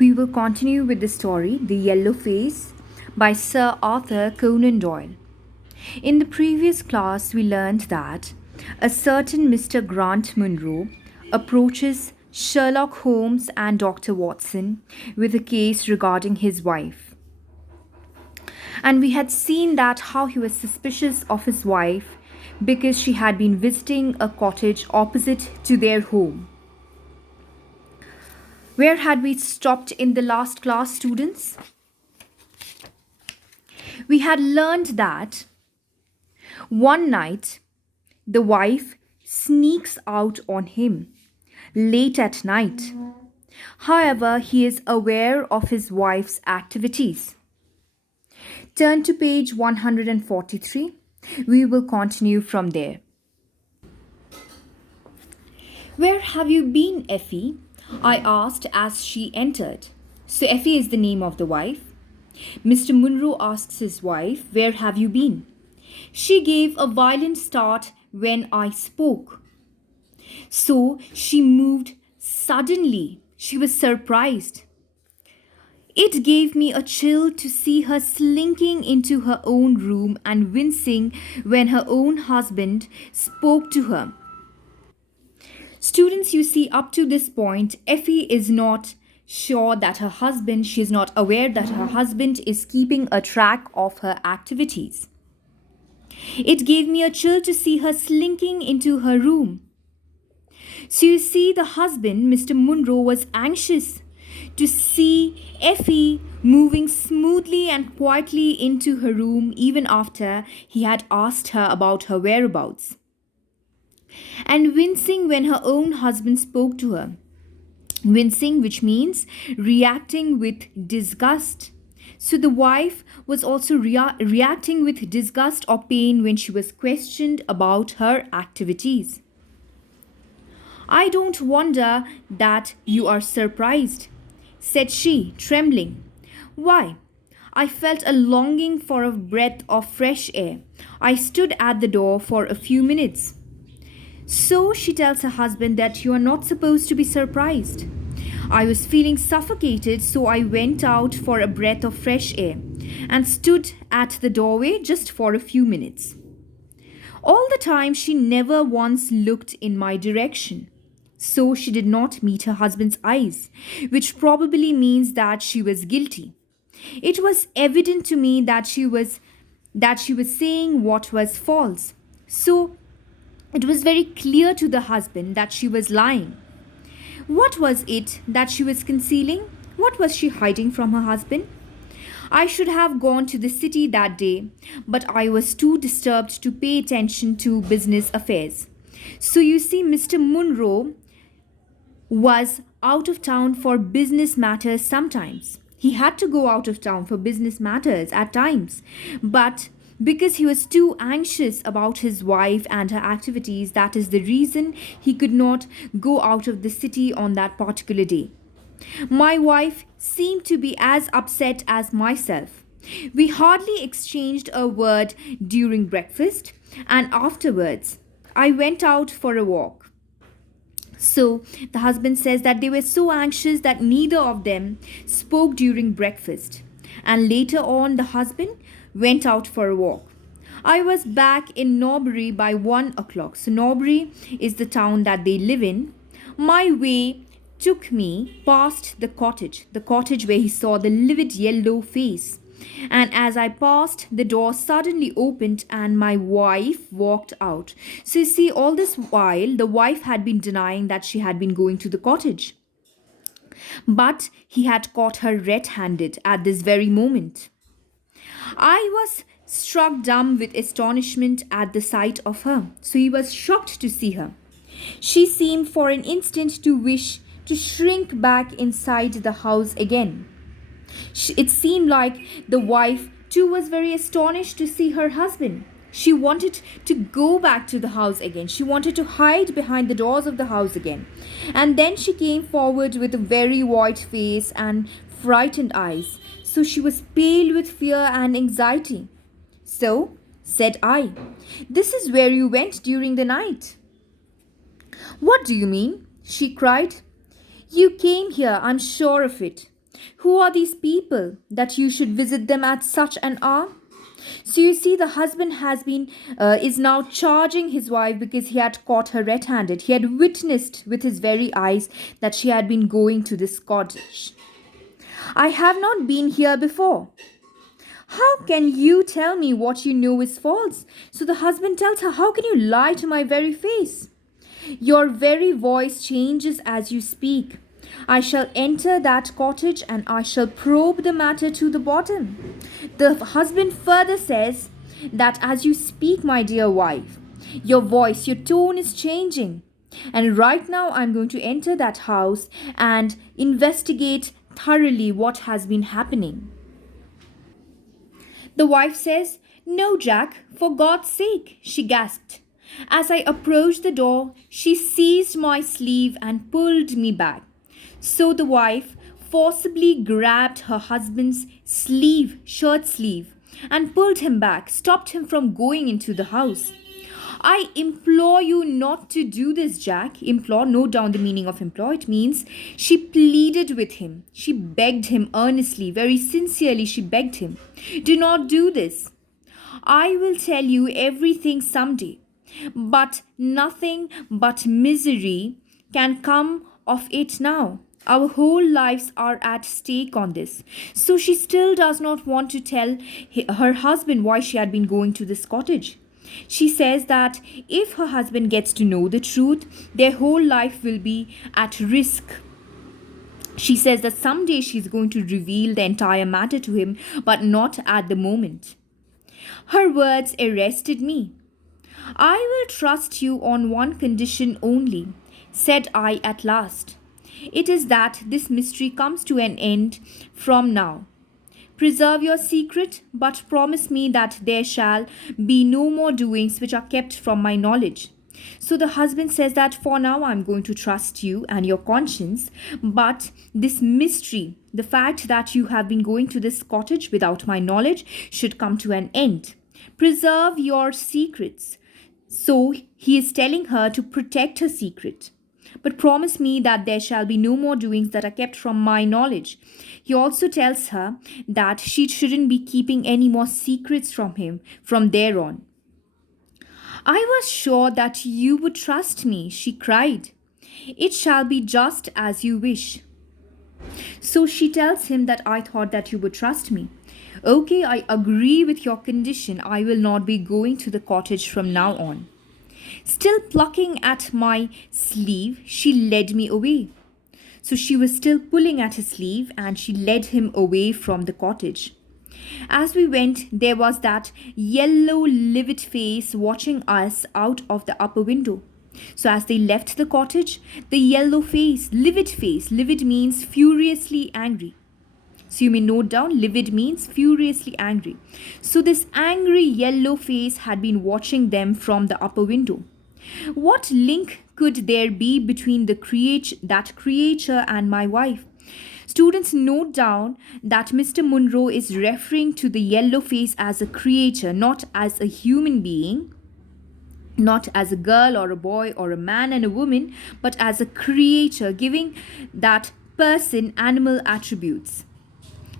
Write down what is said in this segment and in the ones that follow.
We will continue with the story The Yellow Face by Sir Arthur Conan Doyle. In the previous class, we learned that a certain Mr. Grant Munro approaches Sherlock Holmes and Dr. Watson with a case regarding his wife. And we had seen that how he was suspicious of his wife because she had been visiting a cottage opposite to their home. Where had we stopped in the last class, students? We had learned that one night the wife sneaks out on him late at night. However, he is aware of his wife's activities. Turn to page 143. We will continue from there. Where have you been, Effie? I asked as she entered. So, Effie is the name of the wife. Mr. Munro asks his wife, "Where have you been?" She gave a violent start when I spoke. So, she moved suddenly. She was surprised. It gave me a chill to see her slinking into her own room and wincing when her own husband spoke to her. Students, you see, up to this point, Effie is not sure that she is not aware that her husband is keeping a track of her activities. It gave me a chill to see her slinking into her room. So you see, the husband, Mr. Munro, was anxious to see Effie moving smoothly and quietly into her room even after he had asked her about her whereabouts, and wincing when her own husband spoke to her. Wincing, which means reacting with disgust. So the wife was also reacting with disgust or pain when she was questioned about her activities. "I don't wonder that you are surprised," said she, trembling. "Why?" I felt a longing for a breath of fresh air. I stood at the door for a few minutes. So she tells her husband that you are not supposed to be surprised. I was feeling suffocated, so I went out for a breath of fresh air and stood at the doorway just for a few minutes. All the time, she never once looked in my direction. So she did not meet her husband's eyes, which probably means that she was guilty. It was evident to me that she was saying what was false. So it was very clear to the husband that she was lying. What was it that she was concealing? What was she hiding from her husband? I should have gone to the city that day, but I was too disturbed to pay attention to business affairs. So you see, Mr. Munro was out of town for business matters sometimes. He had to go out of town for business matters at times, but because he was too anxious about his wife and her activities, that is the reason he could not go out of the city on that particular day. My wife seemed to be as upset as myself. We hardly exchanged a word during breakfast, and afterwards, I went out for a walk. So the husband says that they were so anxious that neither of them spoke during breakfast. And later on, the husband went out for a walk. I was back in Norbury by 1 o'clock. So Norbury is the town that they live in. My way took me past the cottage where he saw the livid yellow face. And as I passed, the door suddenly opened and my wife walked out. So you see, all this while, the wife had been denying that she had been going to the cottage. But he had caught her red handed at this very moment. I was struck dumb with astonishment at the sight of her. So he was shocked to see her. She seemed for an instant to wish to shrink back inside the house again. It seemed like the wife too was very astonished to see her husband. She wanted to go back to the house again. She wanted to hide behind the doors of the house again. And then she came forward with a very white face and frightened eyes. So she was pale with fear and anxiety. "So," said I, "this is where you went during the night." "What do you mean?" she cried. "You came here, I'm sure of it." Who are these people that you should visit them at such an hour? So you see, the husband is now charging his wife because he had caught her red-handed. He had witnessed with his very eyes that she had been going to this cottage. I have not been here before. How can you tell me what you know is false? So the husband tells her, how can you lie to my very face? Your very voice changes as you speak. I shall enter that cottage and I shall probe the matter to the bottom. The husband further says that as you speak, my dear wife, your voice, your tone is changing. And right now, I'm going to enter that house and investigate thoroughly what has been happening. The wife says, "No, Jack, for God's sake," she gasped. As I approached the door, she seized my sleeve and pulled me back. So the wife forcibly grabbed her husband's shirt sleeve, and pulled him back, stopped him from going into the house. I implore you not to do this, Jack. Implore, note down the meaning of implore. It means she pleaded with him. She begged him earnestly, very sincerely, she begged him. Do not do this. I will tell you everything someday. But nothing but misery can come of it now. Our whole lives are at stake on this. So she still does not want to tell her husband why she had been going to this cottage. She says that if her husband gets to know the truth, their whole life will be at risk. She says that someday she's going to reveal the entire matter to him, but not at the moment. Her words arrested me. I will trust you on one condition only, said I at last. It is that this mystery comes to an end from now. Preserve your secret, but promise me that there shall be no more doings which are kept from my knowledge. So the husband says that for now I'm going to trust you and your conscience, but this mystery, the fact that you have been going to this cottage without my knowledge, should come to an end. Preserve your secrets. So he is telling her to protect her secret. But promise me that there shall be no more doings that are kept from my knowledge. He also tells her that she shouldn't be keeping any more secrets from him from there on. I was sure that you would trust me, she cried. It shall be just as you wish. So she tells him that I thought that you would trust me. Okay, I agree with your condition. I will not be going to the cottage from now on. Still plucking at my sleeve, she led me away. So she was still pulling at his sleeve and she led him away from the cottage. As we went, there was that yellow, livid face watching us out of the upper window. So as they left the cottage, the yellow face, livid means furiously angry. So you may note down, livid means furiously angry. So this angry yellow face had been watching them from the upper window. What link could there be between that creature and my wife? Students, note down that Mr. Munro is referring to the yellow face as a creature, not as a human being, not as a girl or a boy or a man and a woman, but as a creature, giving that person animal attributes.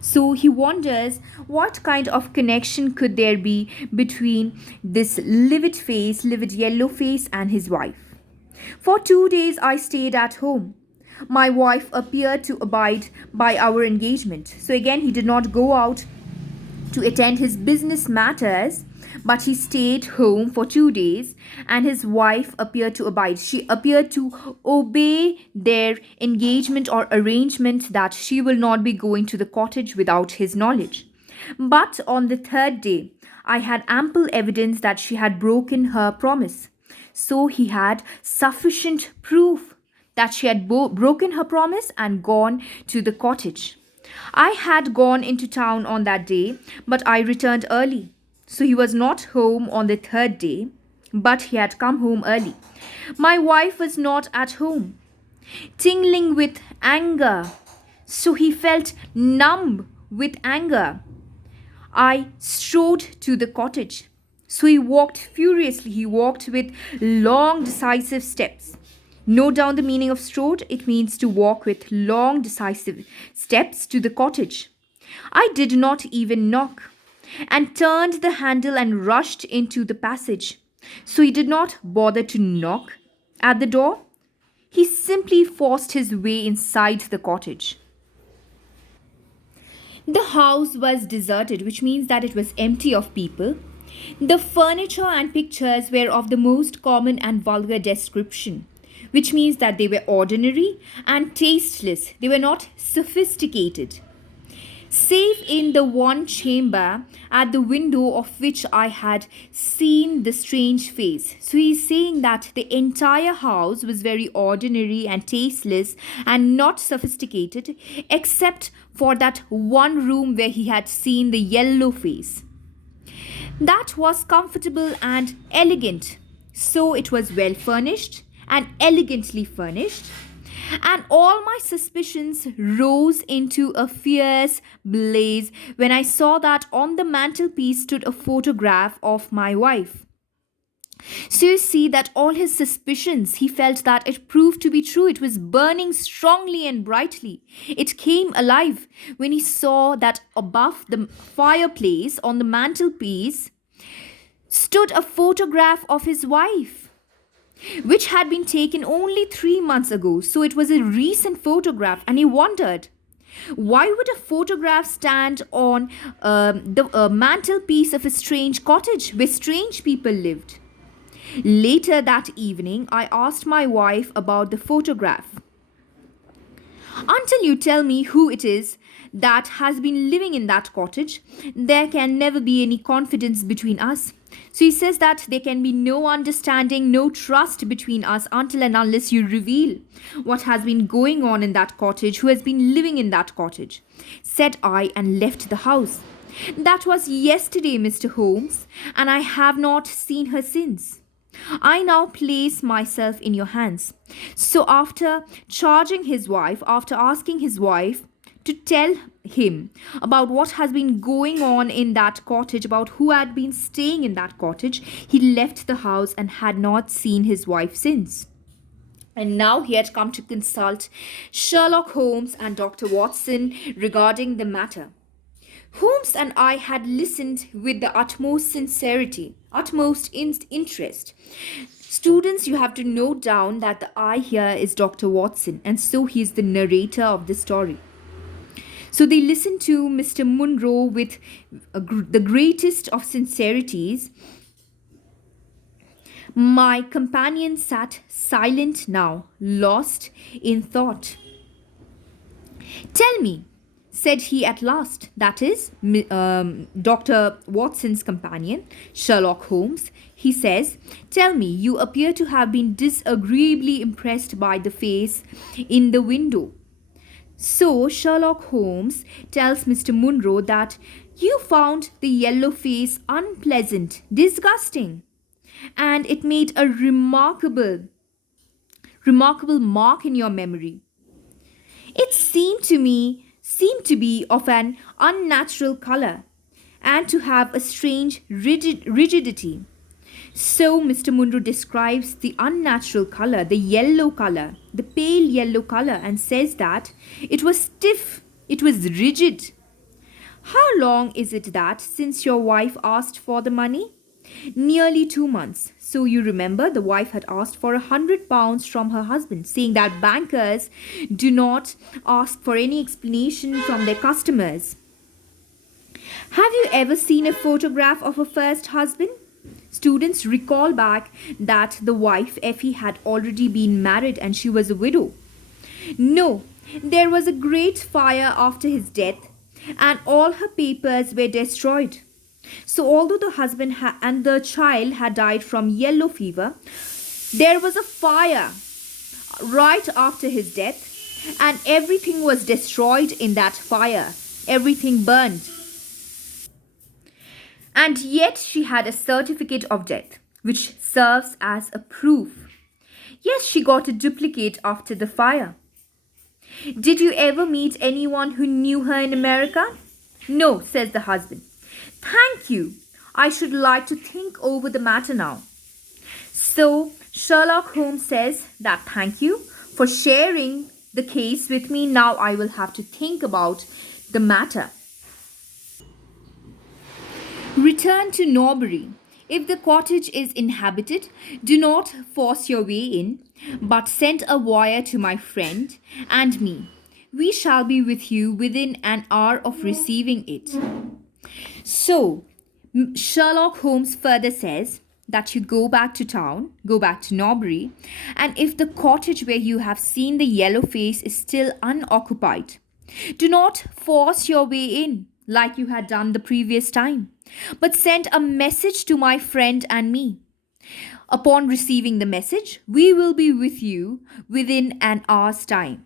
So he wonders what kind of connection could there be between this livid yellow face and his wife. For 2 days I stayed at home. My wife appeared to abide by our engagement. So again, he did not go out to attend his business matters, but he stayed home for 2 days and his wife appeared to abide. She appeared to obey their engagement or arrangement that she will not be going to the cottage without his knowledge. But on the 3rd day, I had ample evidence that she had broken her promise. So he had sufficient proof that she had broken her promise and gone to the cottage. I had gone into town on that day, but I returned early. So he was not home on the 3rd day, but he had come home early. My wife was not at home, tingling with anger. So he felt numb with anger. I strode to the cottage. So he walked furiously. He walked with long, decisive steps. Note down the meaning of strode. It means to walk with long, decisive steps to the cottage. I did not even knock, and turned the handle and rushed into the passage. So he did not bother to knock at the door. He simply forced his way inside the cottage. The house was deserted, which means that it was empty of people. The furniture and pictures were of the most common and vulgar description, which means that they were ordinary and tasteless. They were not sophisticated. Save in the one chamber at the window of which I had seen the strange face. So he's saying that the entire house was very ordinary and tasteless and not sophisticated, except for that one room where he had seen the yellow face. That was comfortable and elegant. So it was well furnished and elegantly furnished. And all my suspicions rose into a fierce blaze when I saw that on the mantelpiece stood a photograph of my wife. So you see that all his suspicions, he felt that it proved to be true. It was burning strongly and brightly. It came alive when he saw that above the fireplace on the mantelpiece stood a photograph of his wife, which had been taken only 3 months ago. So it was a recent photograph, and he wondered, why would a photograph stand on the mantelpiece of a strange cottage where strange people lived? Later that evening, I asked my wife about the photograph. Until you tell me who it is that has been living in that cottage, there can never be any confidence between us. So he says that there can be no understanding, no trust between us until and unless you reveal what has been going on in that cottage, who has been living in that cottage, said I, and left the house. That was yesterday, Mr. Holmes, and I have not seen her since. I now place myself in your hands. So after charging his wife, after asking his wife to tell him about what has been going on in that cottage, about who had been staying in that cottage, he left the house and had not seen his wife since. And now he had come to consult Sherlock Holmes and Dr. Watson regarding the matter. Holmes and I had listened with the utmost sincerity, utmost interest. Students, you have to note down that the I here is Dr. Watson, and so he is the narrator of the story. So they listened to Mr. Munro with the greatest of sincerities. My companion sat silent now, lost in thought. Tell me, said he at last, that is, Dr. Watson's companion, Sherlock Holmes. He says, tell me, you appear to have been disagreeably impressed by the face in the window. So Sherlock Holmes tells Mr. Munro that you found the yellow face unpleasant, disgusting, and it made a remarkable mark in your memory. It seemed to be of an unnatural color and to have a strange rigidity. So Mr. Munro describes the unnatural color, the yellow color, the pale yellow color, and says that it was stiff, it was rigid. How long is it that since your wife asked for the money? Nearly 2 months. So you remember the wife had asked for £100 from her husband, saying that bankers do not ask for any explanation from their customers. Have you ever seen a photograph of a first husband? Students, recall back that the wife Effie had already been married and she was a widow. No, there was a great fire after his death and all her papers were destroyed. So although the husband and the child had died from yellow fever, there was a fire right after his death and everything was destroyed in that fire. Everything burned. And yet she had a certificate of death, which serves as a proof. Yes, she got a duplicate after the fire. Did you ever meet anyone who knew her in America? No, says the husband. Thank you. I should like to think over the matter now. So Sherlock Holmes says that thank you for sharing the case with me. Now I will have to think about the matter. Return to Norbury. If the cottage is inhabited, do not force your way in, but send a wire to my friend and me. We shall be with you within an hour of receiving it. So, Sherlock Holmes further says that you go back to town, go back to Norbury, and if the cottage where you have seen the yellow face is still unoccupied, do not force your way in like you had done the previous time, but send a message to my friend and me. Upon receiving the message, we will be with you within an hour's time.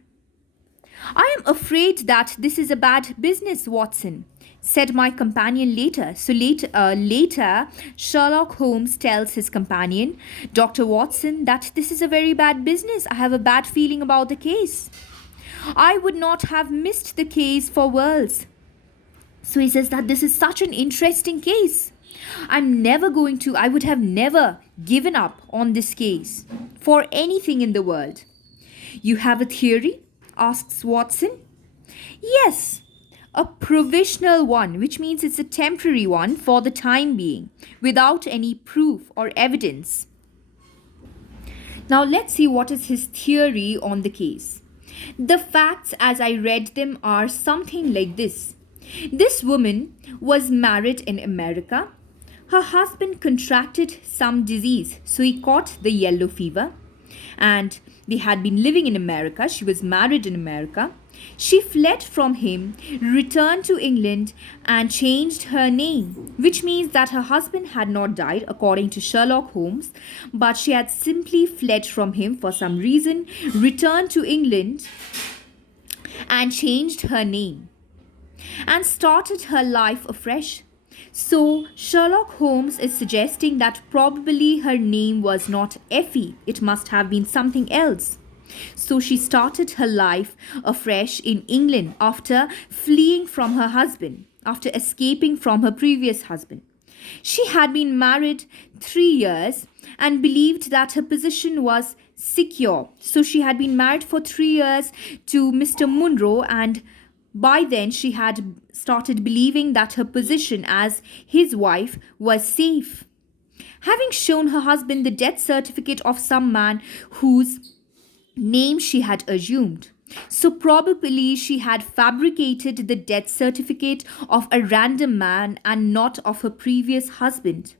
I am afraid that this is a bad business, Watson, said my companion later. So later, Sherlock Holmes tells his companion, Dr. Watson, that this is a very bad business. I have a bad feeling about the case. I would not have missed the case for worlds. So he says that this is such an interesting case. I would have never given up on this case for anything in the world. You have a theory? Asks Watson. Yes, a provisional one, which means it's a temporary one for the time being, without any proof or evidence. Now let's see what is his theory on the case. The facts as I read them are something like this. This woman was married in America. Her husband contracted some disease, so he caught the yellow fever. And they had been living in America. She was married in America. She fled from him, returned to England, and changed her name, which means that her husband had not died, according to Sherlock Holmes, but she had simply fled from him for some reason, returned to England, and changed her name, and started her life afresh. So, Sherlock Holmes is suggesting that probably her name was not Effie, it must have been something else. So, she started her life afresh in England after fleeing from her husband, after escaping from her previous husband. She had been married 3 years and believed that her position was secure. So, she had been married for 3 years to Mr. Munro, and by then she had started believing that her position as his wife was safe. Having shown her husband the death certificate of some man whose name she had assumed. So probably she had fabricated the death certificate of a random man and not of her previous husband.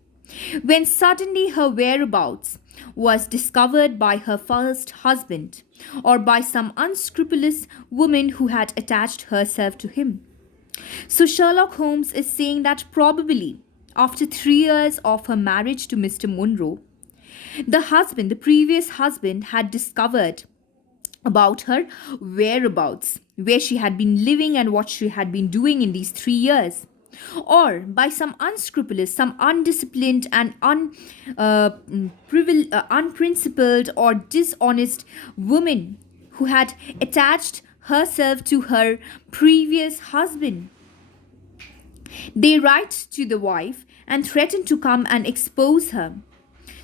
When suddenly her whereabouts was discovered by her first husband or by some unscrupulous woman who had attached herself to him. So Sherlock Holmes is saying that probably after 3 years of her marriage to Mr. Munro, the previous husband, had discovered about her whereabouts, where she had been living and what she had been doing in these 3 years. Or by some unscrupulous, some undisciplined and unprincipled or dishonest woman who had attached herself to her previous husband. They write to the wife and threaten to come and expose her.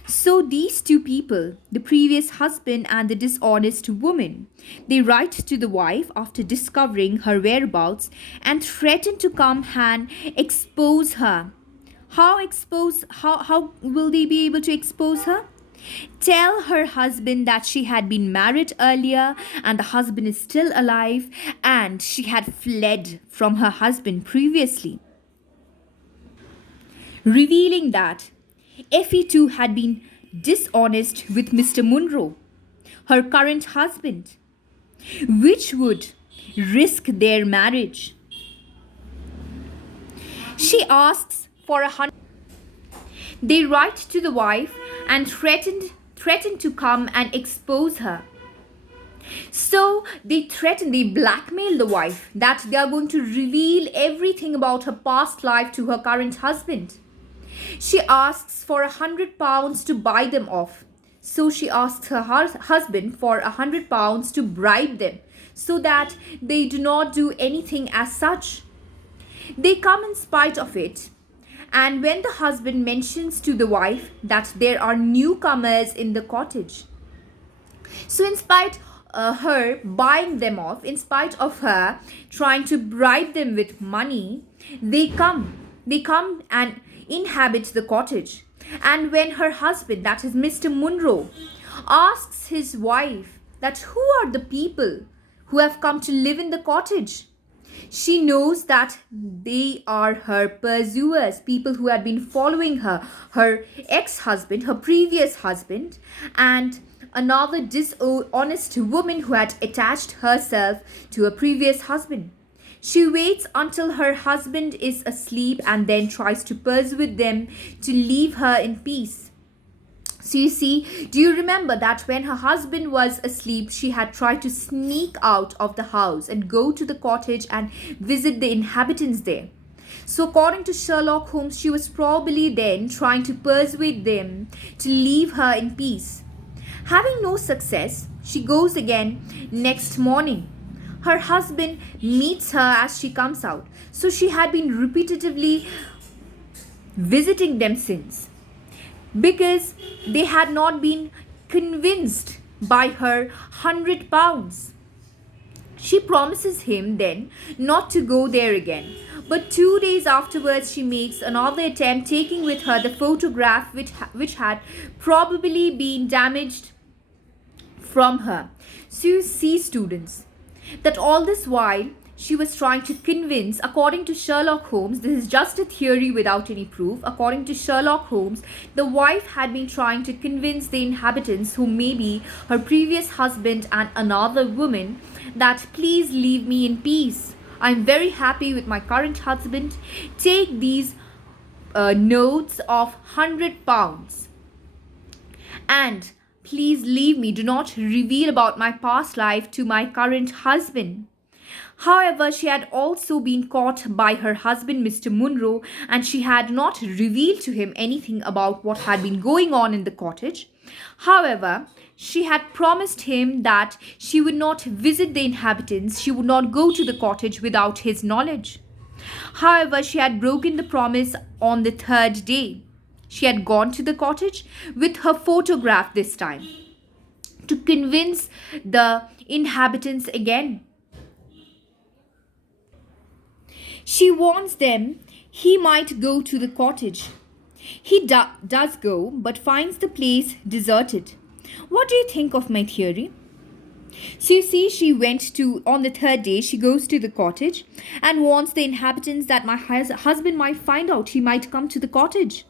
So these two people, the previous husband and the dishonest woman, they write to the wife after discovering her whereabouts and threaten to come and expose her. How will they be able to expose her? Tell her husband that she had been married earlier and the husband is still alive and she had fled from her husband previously. Revealing that Effie too had been dishonest with Mr. Munro, her current husband, which would risk their marriage. She asks for 100. They write to the wife and threaten to come and expose her. So they blackmail the wife that they are going to reveal everything about her past life to her current husband. She asks for £100 to buy them off. So she asks her husband for £100 to bribe them so that they do not do anything as such. They come in spite of it And when the husband mentions to the wife that there are newcomers in the cottage, so in spite her buying them off, in spite of her trying to bribe them with money, they come and inhabit the cottage. And when her husband, that is Mr. Munro, asks his wife that who are the people who have come to live in the cottage, she knows that they are her pursuers, people who had been following her, her ex husband, her previous husband, and another dishonest woman who had attached herself to a previous husband. She waits until her husband is asleep and then tries to persuade them to leave her in peace. So you see, do you remember that when her husband was asleep, she had tried to sneak out of the house and go to the cottage and visit the inhabitants there? So according to Sherlock Holmes, she was probably then trying to persuade them to leave her in peace. Having no success, she goes again next morning. Her husband meets her as she comes out. So she had been repetitively visiting them since, because they had not been convinced by her £100. She promises him then not to go there again. But 2 days afterwards, she makes another attempt, taking with her the photograph which had probably been damaged from her. So you see, students, that all this while she was trying to convince, according to Sherlock Holmes, this is just a theory without any proof. According to Sherlock Holmes, the wife had been trying to convince the inhabitants, who may be her previous husband and another woman, that please leave me in peace. I'm very happy with my current husband. Take these notes of £100 and please leave me. Do not reveal about my past life to my current husband. However, she had also been caught by her husband, Mr. Munro, and she had not revealed to him anything about what had been going on in the cottage. However, she had promised him that she would not visit the inhabitants, she would not go to the cottage without his knowledge. However, she had broken the promise on the third day. She had gone to the cottage with her photograph this time to convince the inhabitants again. She warns them he might go to the cottage. He does go, but finds the place deserted. What do you think of my theory? So you see, she went to, on the third day, she goes to the cottage and warns the inhabitants that my husband might find out, he might come to the cottage.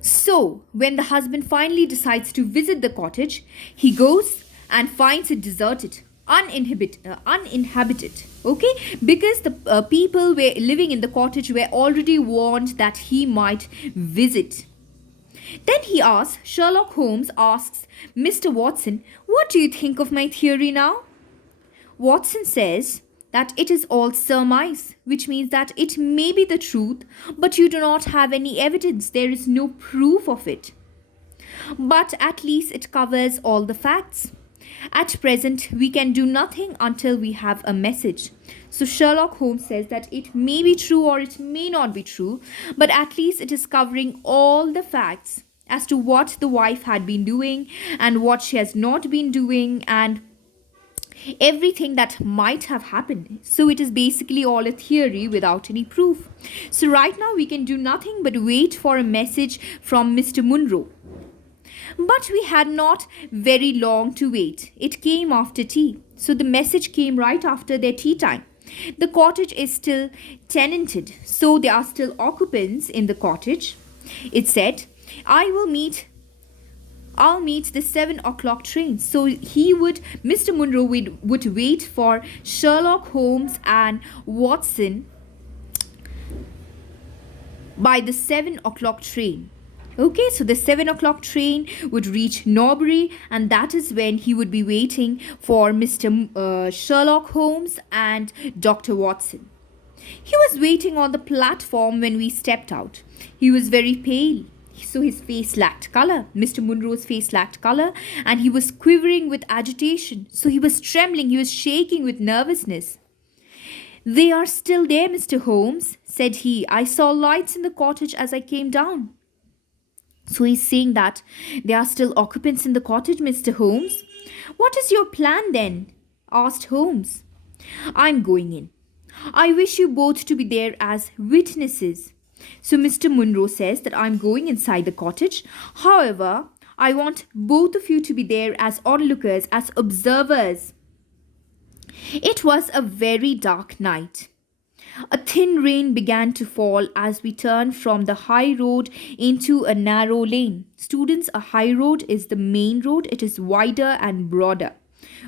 So when the husband finally decides to visit the cottage, he goes and finds it deserted, uninhabited, okay, because the people were living in the cottage were already warned that he might visit. Then Sherlock Holmes asks Mr. Watson, what do you think of my theory now? Watson says that it is all surmise, which means that it may be the truth, but you do not have any evidence. There is no proof of it. But at least it covers all the facts. At present, we can do nothing until we have a message. So Sherlock Holmes says that it may be true or it may not be true, but at least it is covering all the facts as to what the wife had been doing and what she has not been doing and everything that might have happened. So it is basically all a theory without any proof. So right now we can do nothing but wait for a message from Mr. Munro. But we had not very long to wait. It came after tea. So the message came right after their tea time. The cottage is still tenanted, so there are still occupants in the cottage. It said, I'll meet the 7 o'clock train. So Mr. Munro would wait for Sherlock Holmes and Watson by the 7 o'clock train. Okay, so the 7 o'clock train would reach Norbury, and that is when he would be waiting for Mr. Sherlock Holmes and Dr. Watson. He was waiting on the platform when we stepped out. He was very pale, so his face lacked color. Mr. Munro's face lacked color, and he was quivering with agitation. So he was trembling, he was shaking with nervousness. They are still there, Mr. Holmes, said he. I saw lights in the cottage as I came down. So he's saying that there are still occupants in the cottage, Mr. Holmes. What is your plan then? Asked Holmes. I'm going in. I wish you both to be there as witnesses. So Mr. Munro says that I'm going inside the cottage. However, I want both of you to be there as onlookers, as observers. It was a very dark night. A thin rain began to fall as we turned from the high road into a narrow lane. Students, a high road is the main road, it is wider and broader.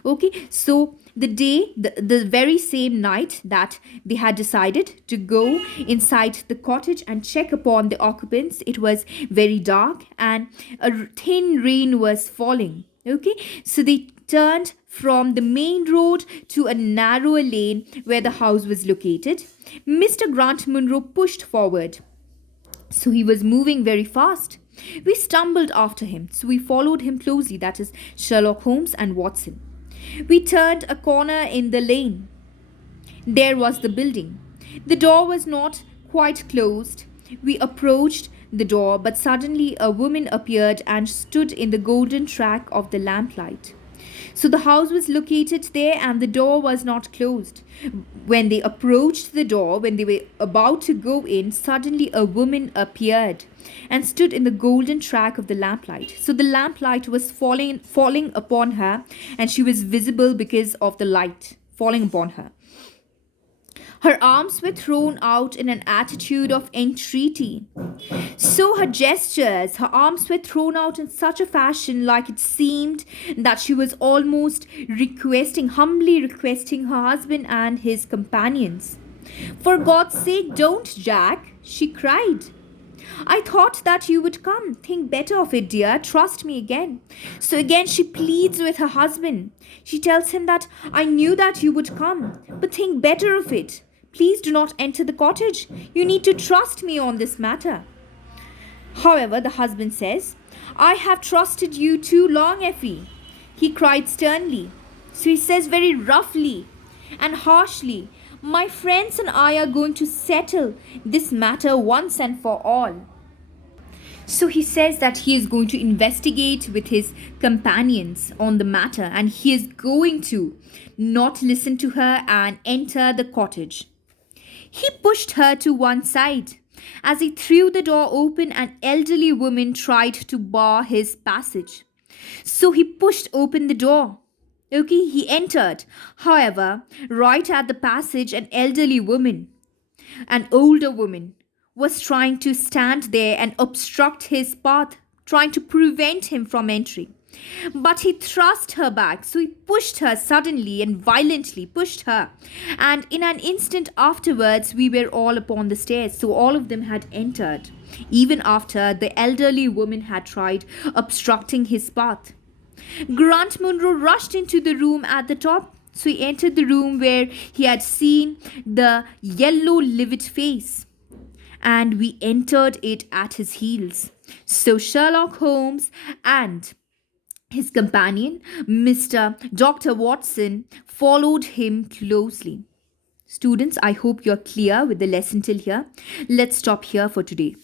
Okay, so the very same night that they had decided to go inside the cottage and check upon the occupants, it was very dark and a thin rain was falling. Okay, so they turned from the main road to a narrower lane where the house was located. Mr. Grant Munro pushed forward. So he was moving very fast. We stumbled after him, so we followed him closely, that is, Sherlock Holmes and Watson. We turned a corner in the lane. There was the building. The door was not quite closed. We approached the door, but suddenly a woman appeared and stood in the golden track of the lamplight. So the house was located there and the door was not closed. When they approached the door, when they were about to go in, suddenly a woman appeared and stood in the golden track of the lamplight. So the lamplight was falling upon her and she was visible because of the light falling upon her. Her arms were thrown out in an attitude of entreaty. So her gestures, her arms were thrown out in such a fashion like it seemed that she was almost humbly requesting her husband and his companions. For God's sake, don't, Jack, she cried. I thought that you would come. Think better of it, dear. Trust me again. So again she pleads with her husband. She tells him that I knew that you would come, but think better of it. Please do not enter the cottage. You need to trust me on this matter. However, the husband says, I have trusted you too long, Effie, he cried sternly. So he says very roughly and harshly, my friends and I are going to settle this matter once and for all. So he says that he is going to investigate with his companions on the matter and he is going to not listen to her and enter the cottage. He pushed her to one side. As he threw the door open, an elderly woman tried to bar his passage. So he pushed open the door. Okay, he entered. However, right at the passage, an elderly woman, an older woman, was trying to stand there and obstruct his path, trying to prevent him from entering. But he thrust her back, so he pushed her suddenly and violently, pushed her. And in an instant afterwards, we were all upon the stairs, so all of them had entered, even after the elderly woman had tried obstructing his path. Grant Munro rushed into the room at the top. So he entered the room where he had seen the yellow livid face, and we entered it at his heels. So Sherlock Holmes and his companion, Mr. Dr. Watson, followed him closely. Students, I hope you're clear with the lesson till here. Let's stop here for today.